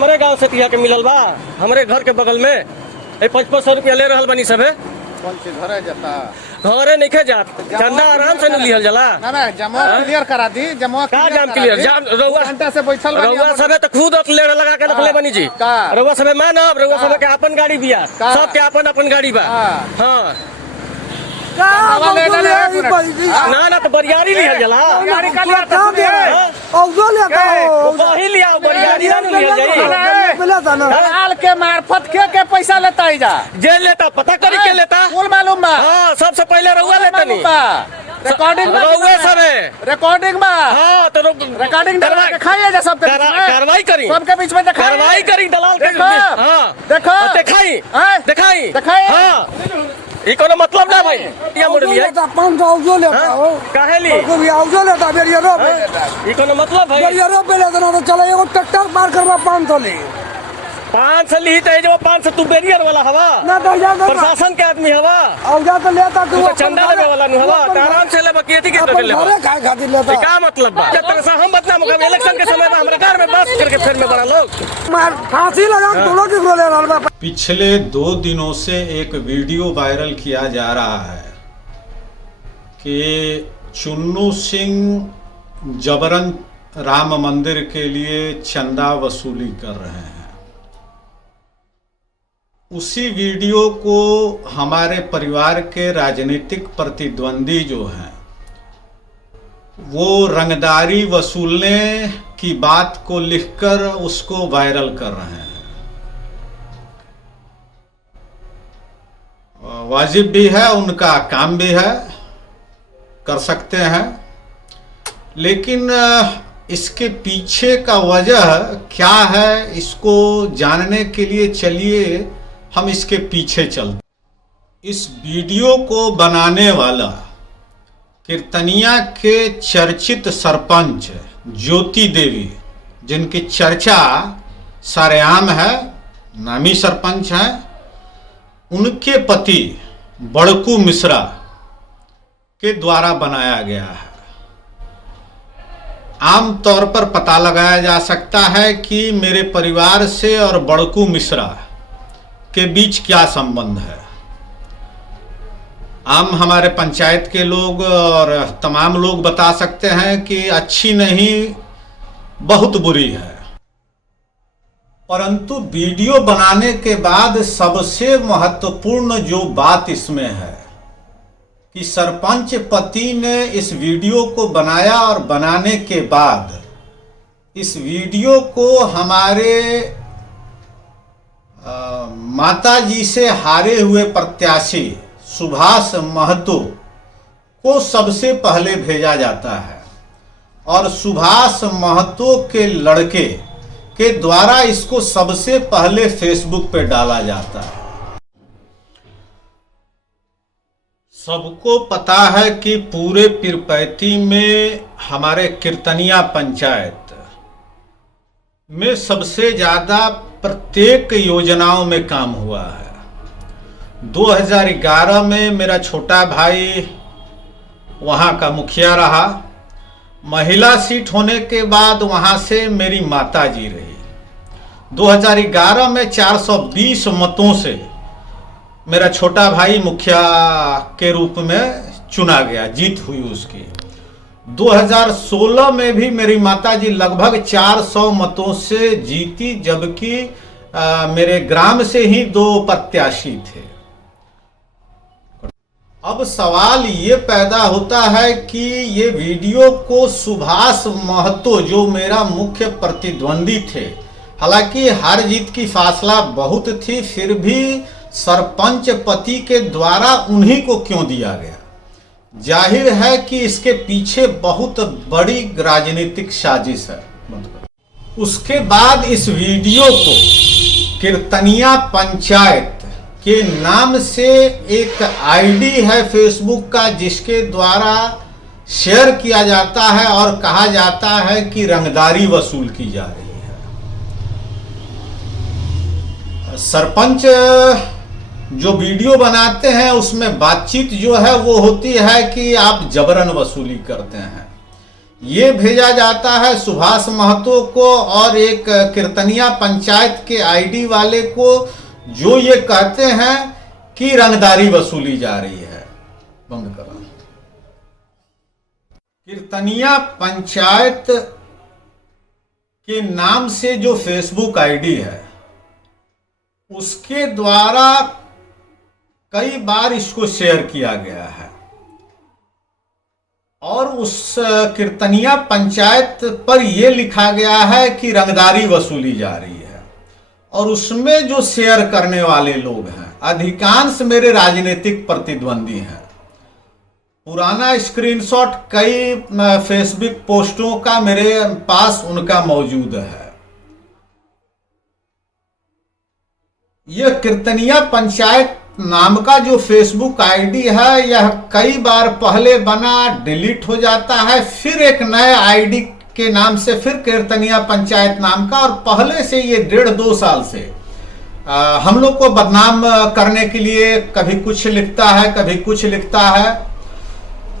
हमारे गांव से तिहा के मिलल बा, हमारे घर के बगल में 500 रुपया ले रहल बनी सबे। कौन सी घरे जाता? घरे नहीं जात, चंदा आराम से नहीं लिहल जाला। ना जमा क्लियर करा दी, जमा का जाम क्लियर जाम रउआ घंटा से बैठल बानी रउआ सबे तो खुद ले लगा के रखले बनी जी। रउआ सबे मानब, रउआ सबे के अपन गाड़ी बिया, सब के अपन गाड़ी बा। हां ना ना तो बरियारी लिहल जाला। गाड़ी का लिया औजो लेता हो वही लिया, बरियारी ना लिहल जाई। दलाल के मार्फत के पैसा लेता है जा जे लेता पता करी के लेता, कुल मालूम बा। हां सबसे पहले रउआ लेता नहीं रिकॉर्डिंग रउआ सबे रिकॉर्डिंग बा। हां तो रिकॉर्डिंग करवा के खाइए जा, सबके कार्रवाई करी, सबके बीच में कार्रवाई करी दलाल के। हां देखो दिखाई दिखाई दिखाई। हां ई कोनो मतलब ना भाई, या मोड़ लिया 500 औजो लेता हो काहे ली को भी औजो लेता बेरियरो पे ई कोनो मतलब भाई। बेरियरो पे लेता ना तो चला एगो ट्रैक्टर पार करवा 500 ले 500 ली तो जो 500 तू बेरियर वाला हवा ना तो जा प्रशासन के आदमी हवा, औजा तो लेता तू तो चंदा लेवे वाला नु हवा, तो आराम से ले बकियती के तो ले घरे खाए खातिर लेता। का मतलब बा? जब तक से हम बदनाम हो इलेक्शन के समय में हमारे घर में बस करके फिर में बड़ा लोग मार फांसी लगा दोनों की गोले रहल बा। पिछले 2 दिनों से एक वीडियो वायरल किया जा रहा है कि चुन्नू सिंह जबरन राम मंदिर के लिए चंदा वसूली कर रहे हैं। उसी वीडियो को हमारे परिवार के राजनीतिक प्रतिद्वंदी जो हैं वो रंगदारी वसूलने की बात को लिखकर उसको वायरल कर रहे हैं। वाजिब भी है, उनका काम भी है, कर सकते हैं, लेकिन इसके पीछे का वजह क्या है इसको जानने के लिए चलिए हम इसके पीछे चलते। इस वीडियो को बनाने वाला कीर्तनिया के चर्चित सरपंच ज्योति देवी, जिनकी चर्चा सरेआम है, नामी सरपंच हैं, उनके पति बड़कू मिश्रा के द्वारा बनाया गया है। आम तौर पर पता लगाया जा सकता है कि मेरे परिवार से और बड़कू मिश्रा के बीच क्या संबंध है। आम हमारे पंचायत के लोग और तमाम लोग बता सकते हैं कि अच्छी नहीं, बहुत बुरी है। परंतु वीडियो बनाने के बाद सबसे महत्वपूर्ण जो बात इसमें है कि सरपंच पति ने इस वीडियो को बनाया और बनाने के बाद इस वीडियो को हमारे माता जी से हारे हुए प्रत्याशी सुभाष महतो को सबसे पहले भेजा जाता है और सुभाष महतो के लड़के के द्वारा इसको सबसे पहले फेसबुक पे डाला जाता है। सबको पता है कि पूरे पीरपैती में हमारे कीर्तनिया पंचायत में सबसे ज्यादा प्रत्येक योजनाओं में काम हुआ है। 2011 में मेरा छोटा भाई वहां का मुखिया रहा, महिला सीट होने के बाद वहां से मेरी माता जी रही। 2011 में 420 मतों से मेरा छोटा भाई मुखिया के रूप में चुना गया, जीत हुई उसकी। 2016 में भी मेरी माता जी लगभग 400 मतों से जीती, जबकि मेरे ग्राम से ही 2 प्रत्याशी थे। अब सवाल ये पैदा होता है कि ये वीडियो को सुभाष महतो जो मेरा मुख्य प्रतिद्वंदी थे, हालांकि हार जीत की फासला बहुत थी, फिर भी सरपंच पति के द्वारा उन्हीं को क्यों दिया गया? जाहिर है कि इसके पीछे बहुत बड़ी राजनीतिक साजिश है। उसके बाद इस वीडियो को कीर्तनिया पंचायत के नाम से एक आईडी है फेसबुक का, जिसके द्वारा शेयर किया जाता है और कहा जाता है कि रंगदारी वसूल की जा रही है। सरपंच जो वीडियो बनाते हैं उसमें बातचीत जो है वो होती है कि आप जबरन वसूली करते हैं। ये भेजा जाता है सुभाष महतो को और एक कीर्तनिया पंचायत के आईडी वाले को, जो ये कहते हैं कि रंगदारी वसूली जा रही है। बंद करो। कीर्तनिया पंचायत के नाम से जो फेसबुक आईडी है, उसके द्वारा कई बार इसको शेयर किया गया है और उस कीर्तनिया पंचायत पर यह लिखा गया है कि रंगदारी वसूली जा रही है। और उसमें जो शेयर करने वाले लोग हैं, अधिकांश मेरे राजनीतिक प्रतिद्वंदी हैं। पुराना स्क्रीनशॉट कई फेसबुक पोस्टों का मेरे पास उनका मौजूद है। यह कीर्तनिया पंचायत नाम का जो फेसबुक आईडी है, यह कई बार पहले बना, डिलीट हो जाता है, फिर एक नए आईडी के नाम से फिर कीर्तनिया पंचायत नाम का, और पहले से ये 1.5-2 साल से हम लोग को बदनाम करने के लिए कभी कुछ लिखता है, कभी कुछ लिखता है।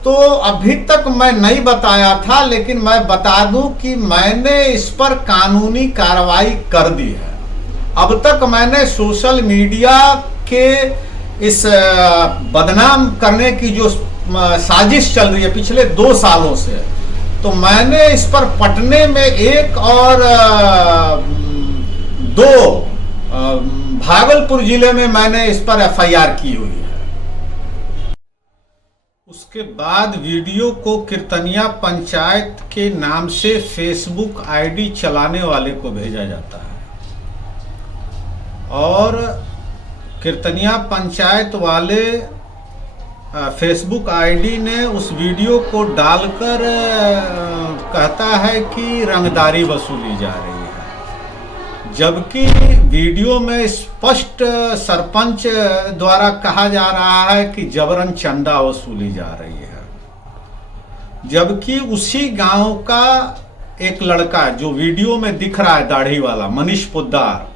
तो अभी तक मैं नहीं बताया था, लेकिन मैं बता दूं कि मैंने इस पर कानूनी कार्रवाई कर दी है। अब तक मैंने सोशल मीडिया के इस बदनाम करने की जो साजिश चल रही है पिछले 2 सालों से, तो मैंने इस पर पटने में 1 और 2 भागलपुर जिले में मैंने इस पर एफआईआर की हुई है। उसके बाद वीडियो को कीर्तनिया पंचायत के नाम से फेसबुक आईडी चलाने वाले को भेजा जाता है और कीर्तनिया पंचायत वाले फेसबुक आईडी ने उस वीडियो को डालकर कहता है कि रंगदारी वसूली जा रही है, जबकि वीडियो में स्पष्ट सरपंच द्वारा कहा जा रहा है कि जबरन चंदा वसूली जा रही है। जबकि उसी गांव का एक लड़का जो वीडियो में दिख रहा है, दाढ़ी वाला मनीष पोद्दार,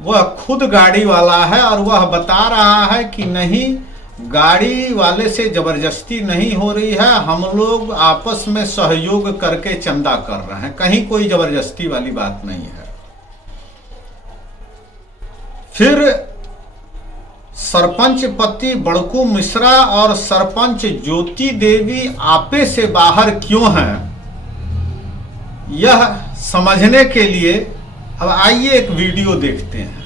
वह खुद गाड़ी वाला है और वह बता रहा है कि नहीं, गाड़ी वाले से जबरदस्ती नहीं हो रही है, हम लोग आपस में सहयोग करके चंदा कर रहे हैं, कहीं कोई जबरदस्ती वाली बात नहीं है। फिर सरपंच पति बड़कू मिश्रा और सरपंच ज्योति देवी आपे से बाहर क्यों हैं, यह समझने के लिए अब आइए एक वीडियो देखते हैं।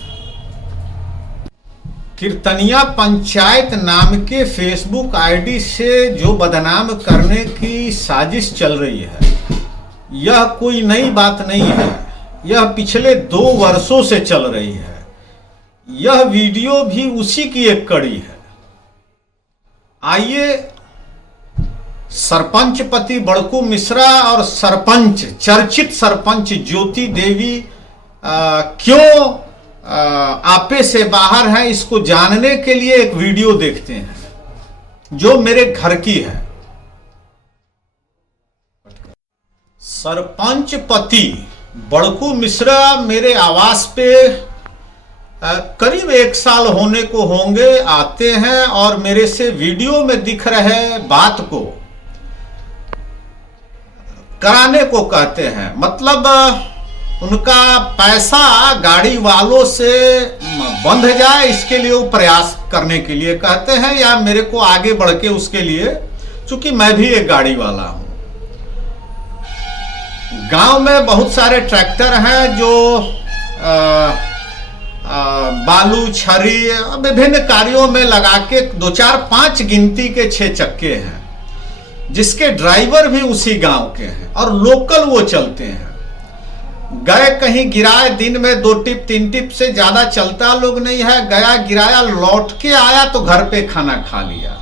कीर्तनिया पंचायत नाम के फेसबुक आईडी से जो बदनाम करने की साजिश चल रही है, यह कोई नई बात नहीं है, यह पिछले 2 वर्षों से चल रही है। यह वीडियो भी उसी की एक कड़ी है। आइए सरपंच पति बड़कू मिश्रा और सरपंच, चर्चित सरपंच ज्योति देवी क्यों आपे से बाहर है, इसको जानने के लिए एक वीडियो देखते हैं जो मेरे घर की है। सरपंच पति बड़कू मिश्रा मेरे आवास पे करीब 1 साल होने को होंगे आते हैं और मेरे से वीडियो में दिख रहे बात को कराने को कहते हैं। मतलब उनका पैसा गाड़ी वालों से बंध जाए, इसके लिए वो प्रयास करने के लिए कहते हैं, या मेरे को आगे बढ़ के उसके लिए, चूंकि मैं भी एक गाड़ी वाला हूं। गांव में बहुत सारे ट्रैक्टर हैं जो बालू छरी विभिन्न कार्यों में लगा के 2 4 5 गिनती के 6 चक्के हैं, जिसके ड्राइवर भी उसी गांव के हैं और लोकल वो चलते हैं। गए कहीं गिराए, दिन में 2 टिप 3 टिप से ज्यादा चलता लोग नहीं है। गया गिराया, लौट के आया तो घर पे खाना खा लिया,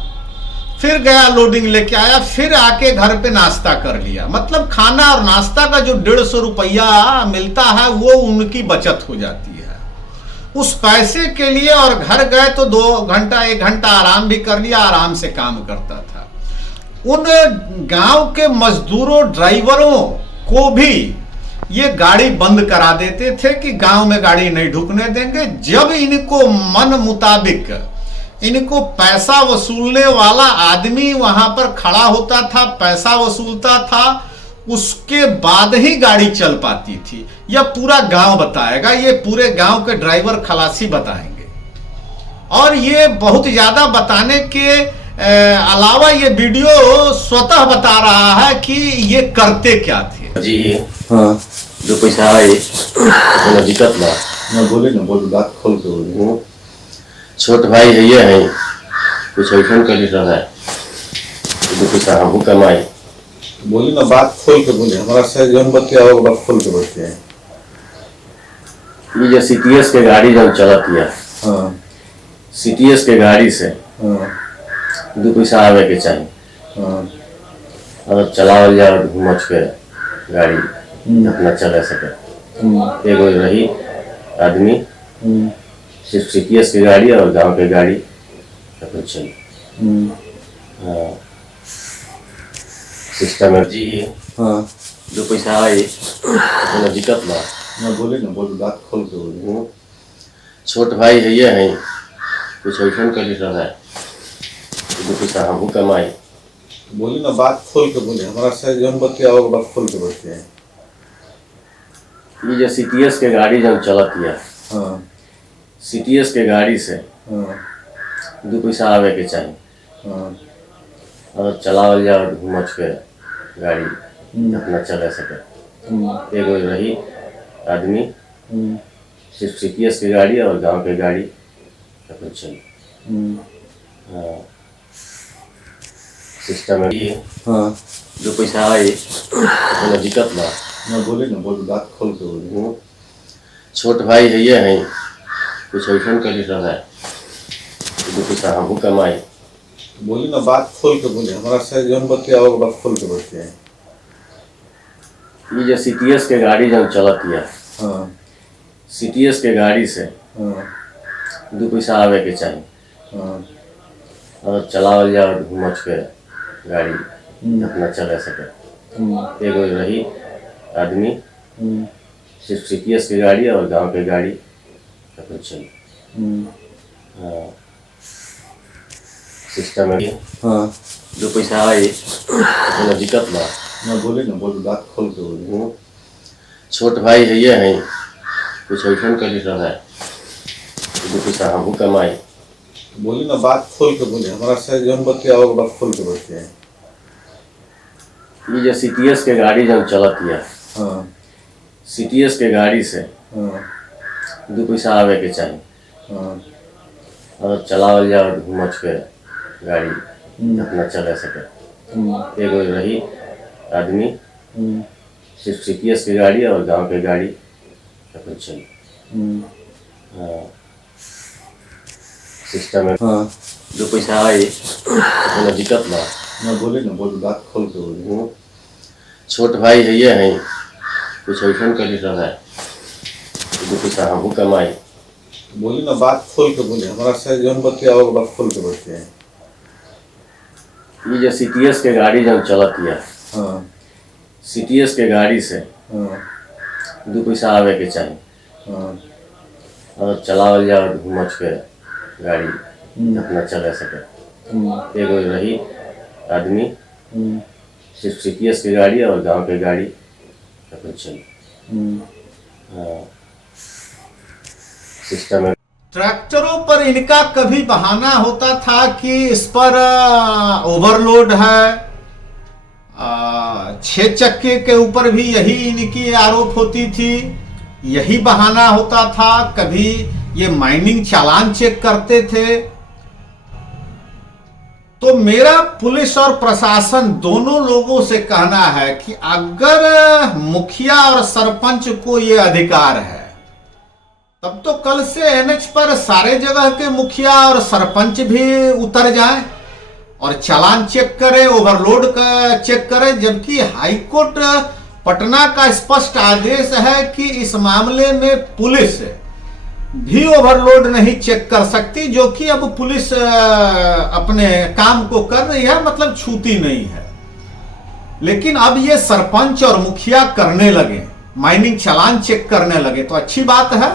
फिर गया लोडिंग लेके आया, फिर आके घर पे नाश्ता कर लिया। मतलब खाना और नाश्ता का जो 150 रुपया मिलता है वो उनकी बचत हो जाती है उस पैसे के लिए। और घर गए तो 2 घंटा 1 घंटा आराम भी कर लिया, आराम से काम करता था। उन गांव के मजदूरों ड्राइवरों को भी ये गाड़ी बंद करा देते थे कि गांव में गाड़ी नहीं ढुकने देंगे। जब इनको मन मुताबिक इनको पैसा वसूलने वाला आदमी वहां पर खड़ा होता था, पैसा वसूलता था, उसके बाद ही गाड़ी चल पाती थी। यह पूरा गांव बताएगा, ये पूरे गांव के ड्राइवर खलासी बताएंगे। और ये बहुत ज्यादा बताने के अलावा ये वीडियो स्वतः बता रहा है कि ये करते क्या थे। जी हाँ जो पैसा आए तो दिक्कत बा। ना बोले ना बोल, बात खोल के बोले। छोट भाई है ये है कुछ ऐसा कर रहा है दो पैसा हमको कमाई। बोले ना, बात खोल के बोले। हमारा से जौन बतिया होगा बात खोल के बोलते हैं। ये जो सीटीएस के गाड़ी जब चलत है, हाँ सीटीएस के गाड़ी से हाँ दो पैसा आवे के चाहिए। हाँ और चलावल जाए घूमच के गाड़ी अपना चला सके। एगो रही आदमी सिर्फ सीटीएस की गाड़ी और गांव के गाड़ी अपन चाहिए। हाँ सिस्टम है जी। हाँ जो पैसा आए तो दिक्कत बा। ना बोले ना बोल, बात खोल के बोले। छोट भाई है ये है कुछ ऐसा कर रहा है दो पैसा हमको कमाई। बोले ना, बात खोल के बोले। हमारा से जौन बतिया होगा बात खोल के बोलते हैं। ये जो सीटीएस के गाड़ी जब चलत है, हाँ सीटीएस के गाड़ी से हाँ दो पैसा आवे के चाहिए। हाँ और चलावल जाए घूमच के गाड़ी अपना चला सके। एगो रही आदमी सिर्फ सीटीएस की गाड़ी और गांव के गाड़ी अपन चाहिए। हाँ सिस्टम है जी। हाँ जो पैसा आए तो दिक्कत बा। ना बोले ना बोल, बात खोल के बोले। छोट भाई है ये है कुछ ऐसा कर रहा है दो पैसा हमको कमाई। बोले ना, बात खोल के बोले। हमारा से जौन बतिया होगा बात खोल के बोलते हैं। ये जो सीटीएस के गाड़ी जब चलत है, हाँ सीटीएस के गाड़ी से हाँ दो पैसा आवे के चाहिए। हाँ और चलावल जाए घूमच के गाड़ी अपना चला सके। एगो रही आदमी सिर्फ सीटीएस की गाड़ी और गांव के गाड़ी अपन चाहिए। हाँ सिस्टम है। हाँ जो पैसा आए तो दिक्कत बा। ना बोले ना बोल, बात खोल के बोले। छोट भाई है ये है कुछ ऐसा कर रहा है दो पैसा हमको कमाई। बोले ना, बात खोल के बोले। हमारा से जौन बतिया होगा बात खोल के बोलते हैं। ये जो सीटीएस के गाड़ी जब चलत है, हाँ सीटीएस के गाड़ी से हाँ दो पैसा आवे के चाहिए। हाँ और चलावल जाए घूमच के गाड़ी अपना चला सके। एगो रही आदमी सिर्फ सीटीएस की गाड़ी और गांव के गाड़ी अपन चाहिए। हाँ सिस्टम है। हाँ जो पैसा आए तो दिक्कत बा। ना बोले ना बोल, बात खोल के बोले। छोट भाई है ये है कुछ ऐसा कर रहा है दो पैसा हमको कमाई। बोले ना, बात खोल के बोले। हमारा से जौन बतिया होगा बात खोल के बोलते हैं। ये जो सीटीएस के गाड़ी जब चलत है, हाँ सीटीएस के गाड़ी से हाँ दो पैसा आवे के चाहिए। हाँ और चलावल जाए घूमच के गाड़ी अपना चला सके। एगो रही आदमी सिर्फ सीटीएस की गाड़ी और गांव के गाड़ी अपन चाहिए। हाँ सिस्टम है। ट्रैक्टरों पर इनका कभी बहाना होता था कि इस पर ओवरलोड है। 6 चक्के के ऊपर भी यही इनकी आरोप होती थी, यही बहाना होता था। कभी ये माइनिंग चालान चेक करते थे। तो मेरा पुलिस और प्रशासन दोनों लोगों से कहना है कि अगर मुखिया और सरपंच को ये अधिकार है तब तो कल से एनएच पर सारे जगह के मुखिया और सरपंच भी उतर जाएं और चालान चेक करें, ओवरलोड का चेक करें। जबकि हाईकोर्ट पटना का स्पष्ट आदेश है कि इस मामले में पुलिस भी ओवरलोड नहीं चेक कर सकती, जो कि अब पुलिस अपने काम को कर रही है, मतलब छूती नहीं है। लेकिन अब ये सरपंच और मुखिया करने लगे, माइनिंग चालान चेक करने लगे, तो अच्छी बात है।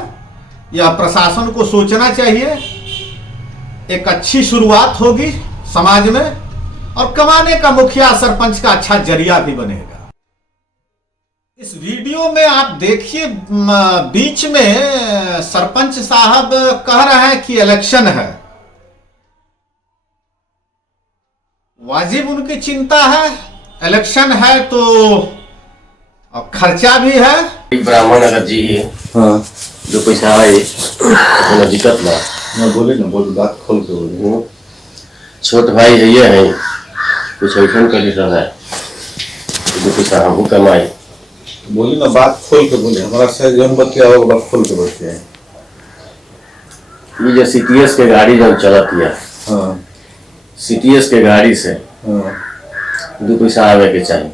यह प्रशासन को सोचना चाहिए, एक अच्छी शुरुआत होगी समाज में और कमाने का मुखिया सरपंच का अच्छा जरिया भी बनेगा। इस वीडियो में आप देखिए बीच में सरपंच साहब कह रहे हैं कि इलेक्शन है। वाजिब उनकी चिंता है, इलेक्शन है तो अब खर्चा भी है। ब्राह्मण अगर जी हाँ जो पैसा आए तो दिक्कत बा। ना बोले ना बोल बात खोल के बोले। छोट भाई है ये है कुछ ऐसा कर रहा है जो पैसा हमको कमाए। बोली ना बात खोल के बोले। हमारा से जौन बतिया होगा बात खोल के बोलते हैं। ये जो सीटीएस के गाड़ी जब चलत है हाँ सीटीएस के गाड़ी से हाँ दो पैसा आवे के चाहिए।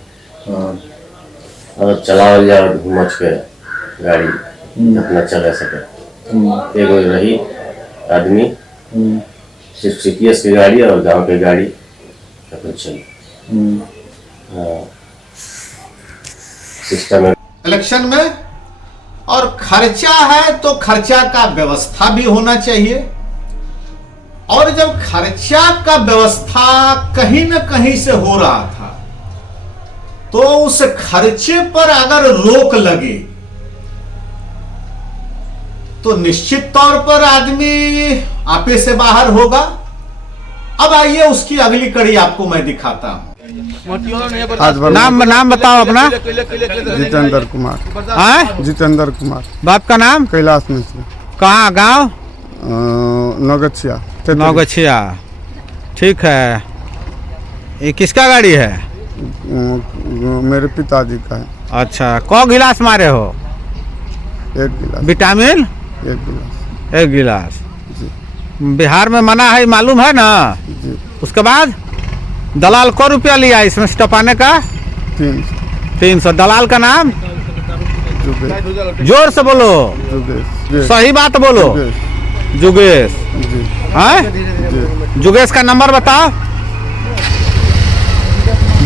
हाँ और चलावल जाए घूमच के गाड़ी अपना चला सके। एगो रही आदमी सिर्फ सीटीएस की गाड़ी और गांव की गाड़ी अपन चली। सिस्टम है इलेक्शन में और खर्चा है तो खर्चा का व्यवस्था भी होना चाहिए। और जब खर्चा का व्यवस्था कहीं न कहीं से हो रहा था तो उस खर्चे पर अगर रोक लगे तो निश्चित तौर पर आदमी आपे से बाहर होगा। अब आइए उसकी अगली कड़ी आपको मैं दिखाता हूं। नाम बताओ अपना। जितेंद्र कुमार। हाँ? जितेंद्र कुमार। बाप का नाम? कैलाश मिश्र। कहाँ गांव? नौगछिया। नौगछिया। ठीक है। ये किसका गाड़ी है? मेरे पिताजी का है। अच्छा, कौ गिलास मारे हो? एक गिलास। विटामिन? एक गिलास। एक गिलास। जी। बिहार में मना है मालूम है ना? जी। उसके बाद दलाल को रुपया लिया इसमें टपाने का? 300। दलाल का नाम? जोर से बोलो। जुगेश। सही बात बोलो। जुगेश। जी। हाँ? जुगेश का नंबर बताओ।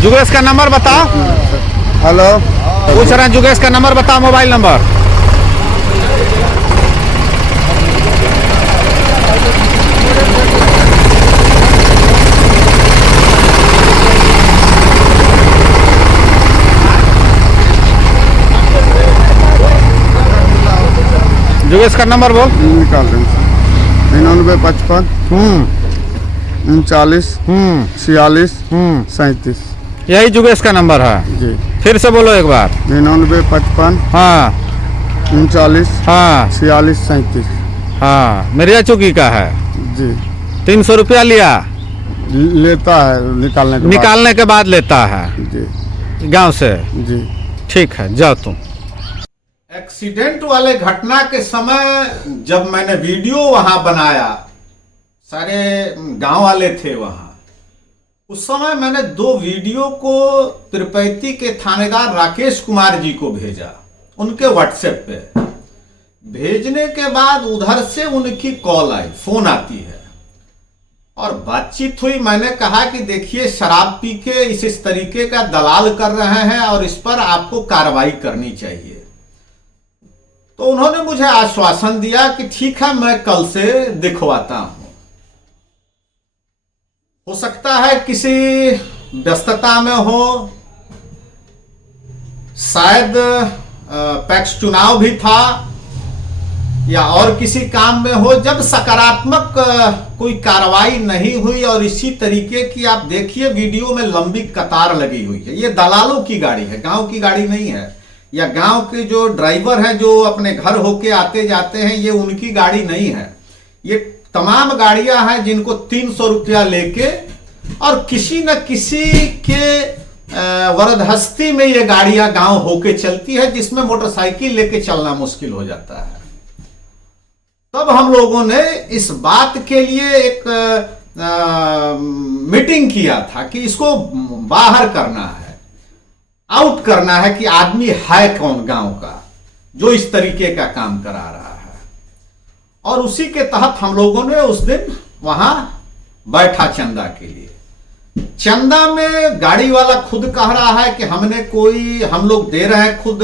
जुगेश का नंबर बताओ। हेलो। पूछ रहे हैं जुगेश का नंबर बताओ, मोबाइल नंबर। जुगेश का नंबर बोल। निकाल दें। 9955 39 46 37। यही जुगेश का नंबर है। जी। फिर से बोलो एक बार। 9955 हाँ 39 हाँ 46 37। हाँ, मेरिया चौकी का है। जी। 300 रुपया लिया। लेता है निकालने के बाद लेता है जी। गांव से। जी। ठीक है, जाओ तुम। एक्सीडेंट वाले घटना के समय जब मैंने वीडियो वहां बनाया, सारे गांव वाले थे वहां, उस समय मैंने 2 वीडियो को तिरुपति के थानेदार राकेश कुमार जी को भेजा उनके व्हाट्सएप पे। भेजने के बाद उधर से उनकी कॉल आई, फोन आती है और बातचीत हुई। मैंने कहा कि देखिए शराब पी के इस तरीके का दलाल कर रहे हैं और इस पर आपको कार्रवाई करनी चाहिए। तो उन्होंने मुझे आश्वासन दिया कि ठीक है, मैं कल से दिखवाता हूं। हो सकता है किसी व्यस्तता में हो, शायद पैक्स चुनाव भी था या और किसी काम में हो। जब सकारात्मक कोई कार्रवाई नहीं हुई और इसी तरीके की आप देखिए वीडियो में लंबी कतार लगी हुई है। ये दलालों की गाड़ी है, गांव की गाड़ी नहीं है। या गांव के जो ड्राइवर हैं जो अपने घर होके आते जाते हैं, ये उनकी गाड़ी नहीं है। ये तमाम गाड़ियां हैं जिनको 300 रुपया लेके और किसी न किसी के वरदहस्ती में ये गाड़ियां गांव होके चलती है, जिसमें मोटरसाइकिल लेके चलना मुश्किल हो जाता है। तब हम लोगों ने इस बात के लिए एक मीटिंग किया था कि इसको बाहर करना है, आउट करना है कि आदमी है कौन गांव का जो इस तरीके का काम करा रहा है। और उसी के तहत हम लोगों ने उस दिन वहां बैठा चंदा के लिए। चंदा में गाड़ी वाला खुद कह रहा है कि हम लोग दे रहे हैं खुद,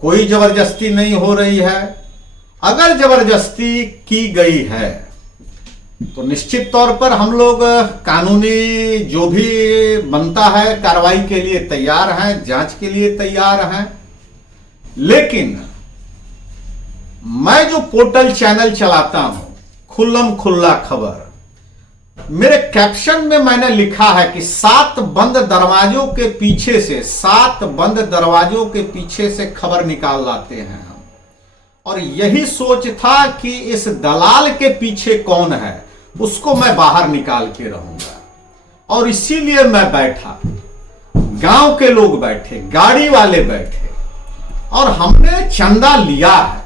कोई जबरदस्ती नहीं हो रही है। अगर जबरदस्ती की गई है तो निश्चित तौर पर हम लोग कानूनी जो भी बनता है कार्रवाई के लिए तैयार हैं, जांच के लिए तैयार हैं। लेकिन मैं जो पोर्टल चैनल चलाता हूं खुल्लम खुल्ला खबर, मेरे कैप्शन में मैंने लिखा है कि 7 बंद दरवाजों के पीछे से 7 बंद दरवाजों के पीछे से खबर निकाल लाते हैं हम। और यही सोच था कि इस दलाल के पीछे कौन है उसको मैं बाहर निकाल के रहूंगा। और इसीलिए मैं बैठा, गांव के लोग बैठे, गाड़ी वाले बैठे, और हमने चंदा लिया है।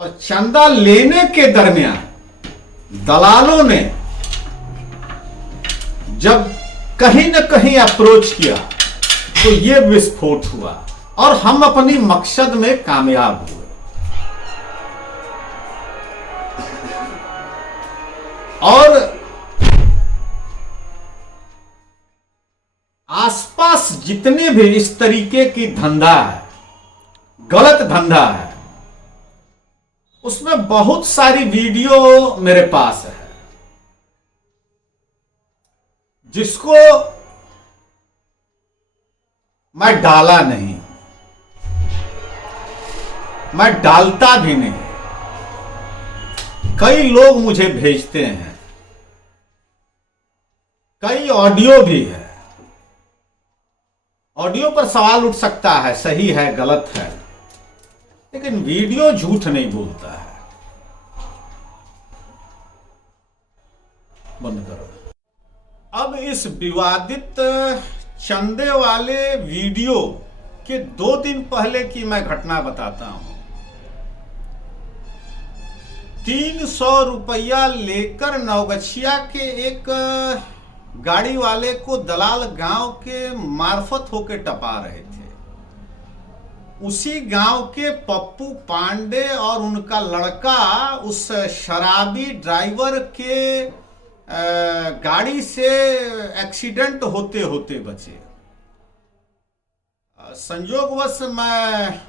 और चंदा लेने के दरमियान दलालों ने जब कहीं न कहीं अप्रोच किया तो यह विस्फोट हुआ और हम अपनी मकसद में कामयाब हुए। और आसपास जितने भी इस तरीके की धंधा है, गलत धंधा है, उसमें बहुत सारी वीडियो मेरे पास है जिसको मैं डाला नहीं, मैं डालता भी नहीं। कई लोग मुझे भेजते हैं, कई ऑडियो भी है। ऑडियो पर सवाल उठ सकता है, सही है गलत है, लेकिन वीडियो झूठ नहीं बोलता है। बंद करो। अब इस विवादित चंदे वाले वीडियो के 2 दिन पहले की मैं घटना बताता हूं। 300 रुपया लेकर नवगछिया के एक गाड़ी वाले को दलाल गांव के मार्फत होकर टपा रहे थे। उसी गांव के पप्पू पांडे और उनका लड़का उस शराबी ड्राइवर के गाड़ी से एक्सीडेंट होते होते बचे। संयोगवश मैं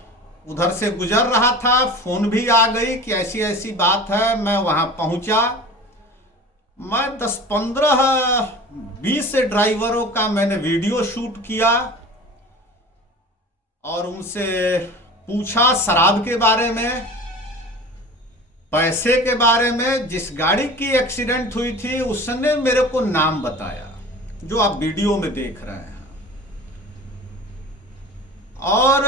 उधर से गुजर रहा था, फोन भी आ गई कि ऐसी ऐसी बात है। मैं वहां पहुंचा। मैं 10-15-20 ड्राइवरों का मैंने वीडियो शूट किया और उनसे पूछा शराब के बारे में, पैसे के बारे में। जिस गाड़ी की एक्सीडेंट हुई थी उसने मेरे को नाम बताया जो आप वीडियो में देख रहे हैं। और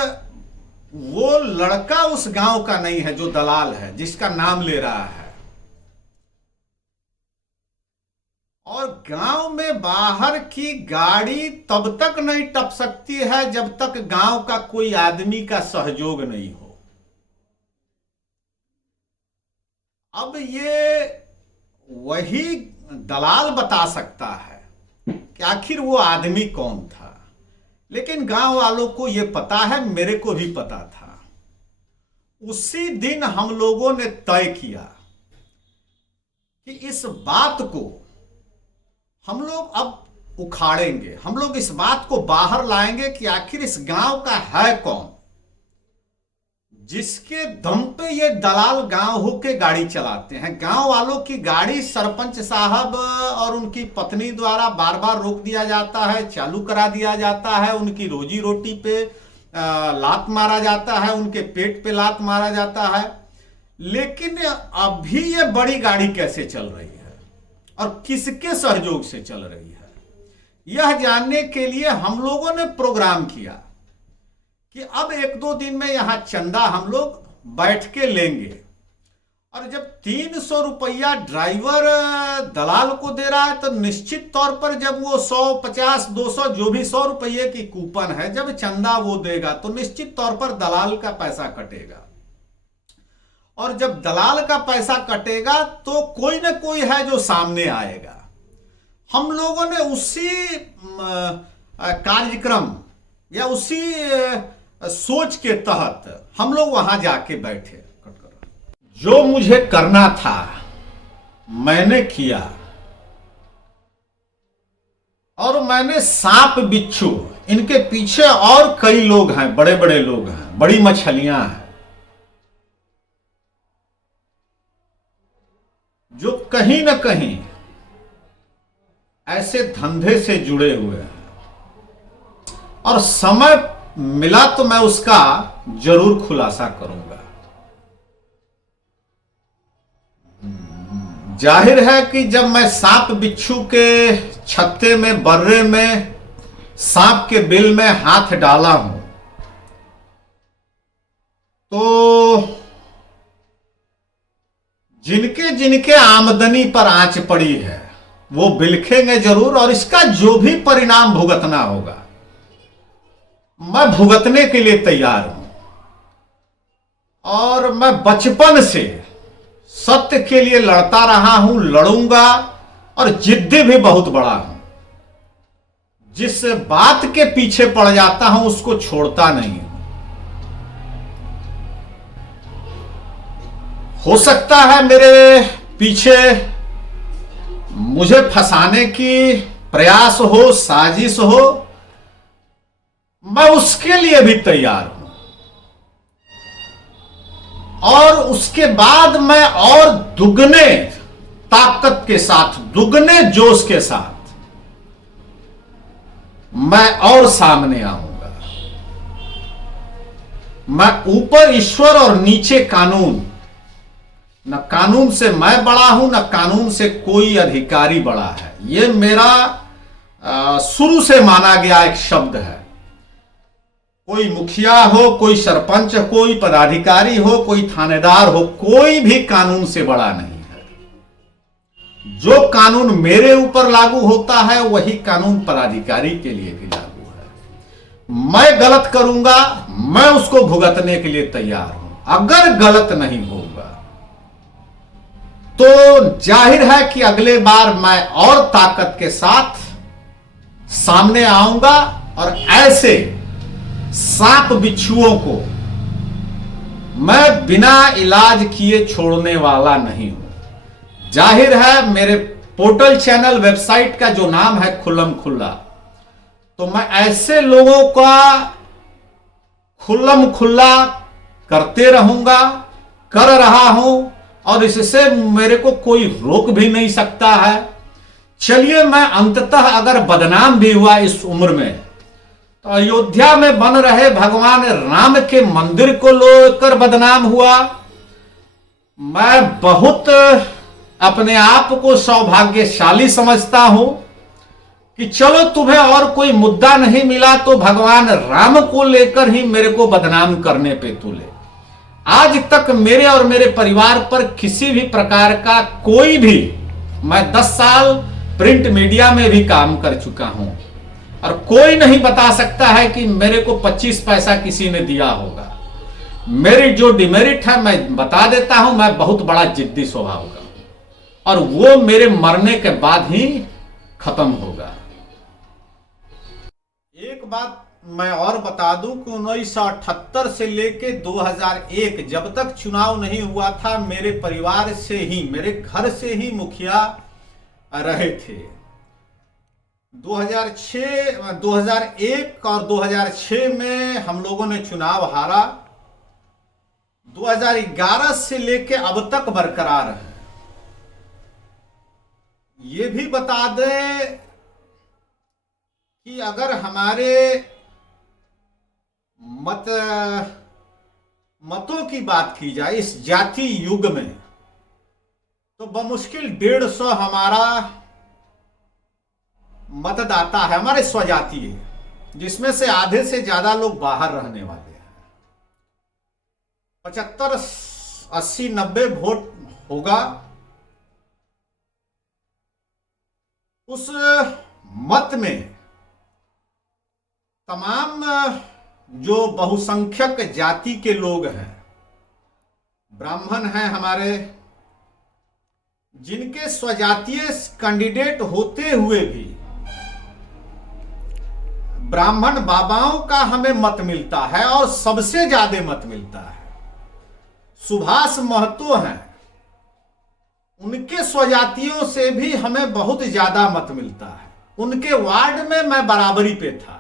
वो लड़का उस गांव का नहीं है जो दलाल है, जिसका नाम ले रहा है। और गांव में बाहर की गाड़ी तब तक नहीं टप सकती है जब तक गांव का कोई आदमी का सहयोग नहीं हो। अब ये वही दलाल बता सकता है कि आखिर वो आदमी कौन था, लेकिन गांव वालों को ये पता है, मेरे को भी पता था। उसी दिन हम लोगों ने तय किया कि इस बात को हम लोग अब उखाड़ेंगे, हम लोग इस बात को बाहर लाएंगे कि आखिर इस गांव का है कौन जिसके दम पे ये दलाल गांव होके गाड़ी चलाते हैं। गांव वालों की गाड़ी सरपंच साहब और उनकी पत्नी द्वारा बार बार रोक दिया जाता है, चालू करा दिया जाता है, उनकी रोजी रोटी पे लात मारा जाता है, उनके पेट पे लात मारा जाता है। लेकिन अभी ये बड़ी गाड़ी कैसे चल रही है और किसके सहयोग से चल रही है, यह जानने के लिए हम लोगों ने प्रोग्राम किया कि अब 1-2 दिन में यहां चंदा हम लोग बैठ के लेंगे। और जब 300 रुपया ड्राइवर दलाल को दे रहा है तो निश्चित तौर पर जब वो 100, 50, 200 जो भी 100 रुपये की कूपन है, जब चंदा वो देगा तो निश्चित तौर पर दलाल का पैसा कटेगा। और जब दलाल का पैसा कटेगा तो कोई ना कोई है जो सामने आएगा। हम लोगों ने उसी कार्यक्रम या उसी सोच के तहत हम लोग वहां जाके बैठे। जो मुझे करना था मैंने किया, और मैंने सांप बिच्छू, इनके पीछे और कई लोग हैं, बड़े बड़े लोग हैं, बड़ी मछलियां हैं जो कहीं ना कहीं ऐसे धंधे से जुड़े हुए हैं। और समय मिला तो मैं उसका जरूर खुलासा करूंगा। जाहिर है कि जब मैं सांप बिच्छू के छत्ते में, बर्रे में, सांप के बिल में हाथ डाला हूं, तो जिनके जिनके आमदनी पर आंच पड़ी है वो बिलखेंगे जरूर, और इसका जो भी परिणाम भुगतना होगा मैं भुगतने के लिए तैयार हूं। और मैं बचपन से सत्य के लिए लड़ता रहा हूं, लड़ूंगा, और जिद्दी भी बहुत बड़ा हूं। जिस बात के पीछे पड़ जाता हूं उसको छोड़ता नहीं हूं। हो सकता है मेरे पीछे मुझे फंसाने की प्रयास हो, साजिश हो, मैं उसके लिए भी तैयार हूं। और उसके बाद मैं और दुगने ताकत के साथ, दुगने जोश के साथ मैं और सामने आऊंगा। मैं ऊपर ईश्वर और नीचे कानून। न कानून से मैं बड़ा हूं, न कानून से कोई अधिकारी बड़ा है। यह मेरा शुरू से माना गया एक शब्द है। कोई मुखिया हो, कोई सरपंच, कोई पदाधिकारी हो, कोई थानेदार हो, कोई भी कानून से बड़ा नहीं है। जो कानून मेरे ऊपर लागू होता है वही कानून पदाधिकारी के लिए भी लागू है। मैं गलत करूंगा, मैं उसको भुगतने के लिए तैयार हूं। अगर गलत नहीं होगा तो जाहिर है कि अगले बार मैं और ताकत के साथ सामने आऊंगा, और ऐसे सांप बिच्छुओं को मैं बिना इलाज किए छोड़ने वाला नहीं हूं। जाहिर है मेरे पोर्टल, चैनल, वेबसाइट का जो नाम है खुल्लम खुल्ला, तो मैं ऐसे लोगों का खुल्लम खुल्ला करते रहूंगा, कर रहा हूं, और इससे मेरे को कोई रोक भी नहीं सकता है। चलिए, मैं अंततः अगर बदनाम भी हुआ इस उम्र में, तो अयोध्या में बन रहे भगवान राम के मंदिर को लेकर बदनाम हुआ। मैं बहुत अपने आप को सौभाग्यशाली समझता हूं कि चलो तुम्हें और कोई मुद्दा नहीं मिला तो भगवान राम को लेकर ही मेरे को बदनाम करने पे तुले। आज तक मेरे और मेरे परिवार पर किसी भी प्रकार का कोई भी, मैं 10 साल प्रिंट मीडिया में भी काम कर चुका हूं, और कोई नहीं बता सकता है कि मेरे को 25 पैसा किसी ने दिया होगा। मेरी जो डिमेरिट है मैं बता देता हूं, मैं बहुत बड़ा जिद्दी स्वभाव का हूं, और वो मेरे मरने के बाद ही खत्म होगा। एक बात मैं और बता दूं कि 1978 से लेके 2001 जब तक चुनाव नहीं हुआ था, मेरे परिवार से ही, मेरे घर से ही मुखिया रहे थे। 2001 और 2006 में हम लोगों ने चुनाव हारा। 2011 से लेके अब तक बरकरार है। ये भी बता दें कि अगर हमारे मतों की बात की जाए इस जाति युग में, तो बमुश्किल 150 हमारा मतदाता है, हमारे स्वजातीय, जिसमें से आधे से ज्यादा लोग बाहर रहने वाले हैं। 75, 80, 90 वोट होगा। उस मत में तमाम जो बहुसंख्यक जाति के लोग हैं, ब्राह्मण हैं हमारे, जिनके स्वजातीय कैंडिडेट होते हुए भी ब्राह्मण बाबाओं का हमें मत मिलता है, और सबसे ज्यादा मत मिलता है सुभाष महतो हैं, उनके स्वजातियों से भी हमें बहुत ज्यादा मत मिलता है। उनके वार्ड में मैं बराबरी पे था,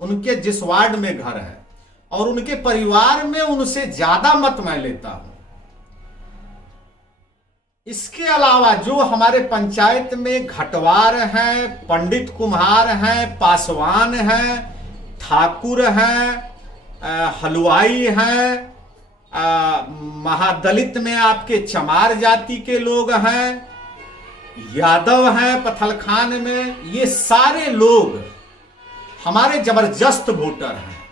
उनके जिस वार्ड में घर है, और उनके परिवार में उनसे ज्यादा मत मैं लेता हूं। इसके अलावा जो हमारे पंचायत में घटवार हैं, पंडित कुम्हार हैं, पासवान हैं, ठाकुर हैं, हलवाई हैं, महादलित में आपके चमार जाति के लोग हैं, यादव हैं पथलखान में, ये सारे लोग हमारे जबरदस्त वोटर हैं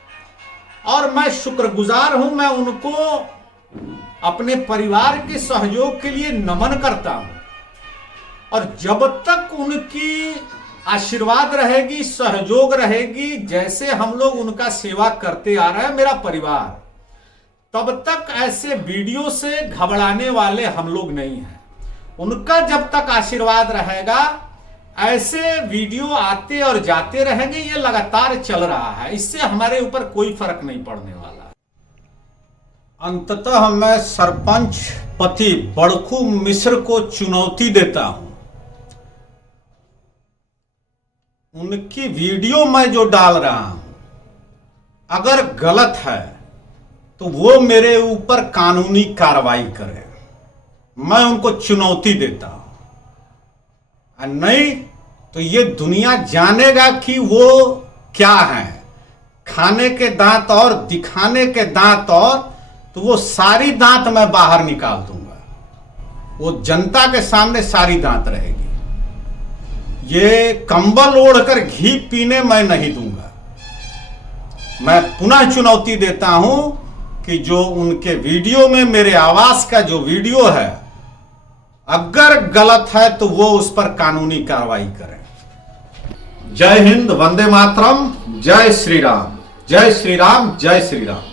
और मैं शुक्रगुजार हूं। मैं उनको अपने परिवार के सहयोग के लिए नमन करता हूं और जब तक उनकी आशीर्वाद रहेगी, सहयोग रहेगी, जैसे हम लोग उनका सेवा करते आ रहे हैं मेरा परिवार, तब तक ऐसे वीडियो से घबराने वाले हम लोग नहीं हैं। उनका जब तक आशीर्वाद रहेगा ऐसे वीडियो आते और जाते रहेंगे, ये लगातार चल रहा है, इससे हमारे ऊपर कोई फर्क नहीं पड़ने वाला। अंततः मैं सरपंच पति बड़खू मिश्र को चुनौती देता हूं। उनकी वीडियो मैं जो डाल रहा हूं अगर गलत है तो वो मेरे ऊपर कानूनी कार्रवाई करें, मैं उनको चुनौती देता हूं। नहीं तो ये दुनिया जानेगा कि वो क्या है, खाने के दांत और दिखाने के दांत और, तो वो सारी दांत मैं बाहर निकाल दूंगा, वो जनता के सामने सारी दांत रहेगी। ये कंबल ओढ़कर घी पीने मैं नहीं दूंगा। मैं पुनः चुनौती देता हूं कि जो उनके वीडियो में मेरे आवाज का जो वीडियो है अगर गलत है तो वो उस पर कानूनी कार्रवाई करें। जय हिंद, वंदे मातरम, जय श्री राम, जय श्री राम, जय श्री राम।